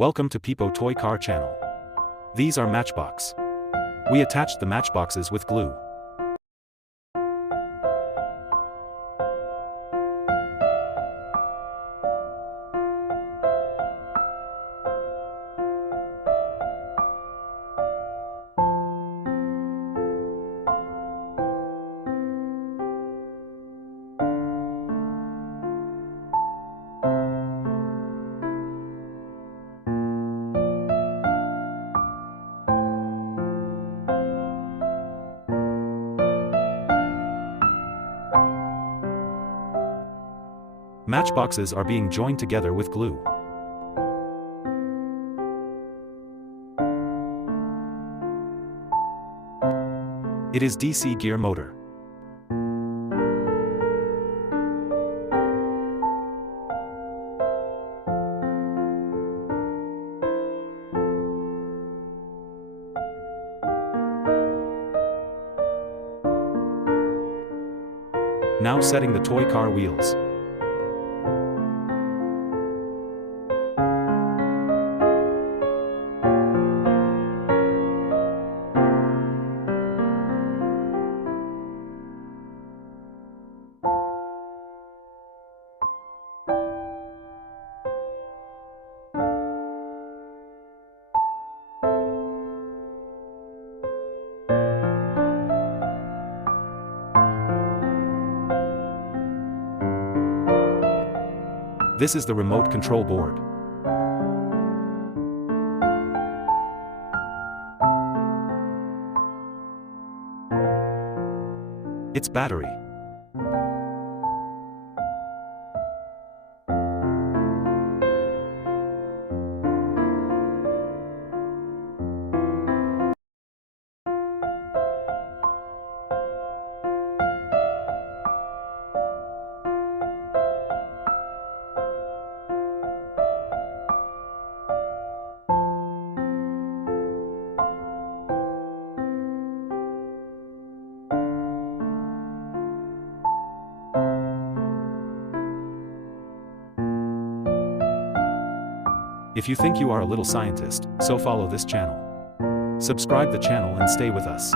Welcome to PIPO Toy Car Channel. These are Matchbox. We attached the matchboxes with glue. Matchboxes are being joined together with glue. It is DC gear motor. Now setting the toy car wheels. This is the remote control board. Its battery. If you think you are a little scientist, so follow this channel. Subscribe the channel and stay with us.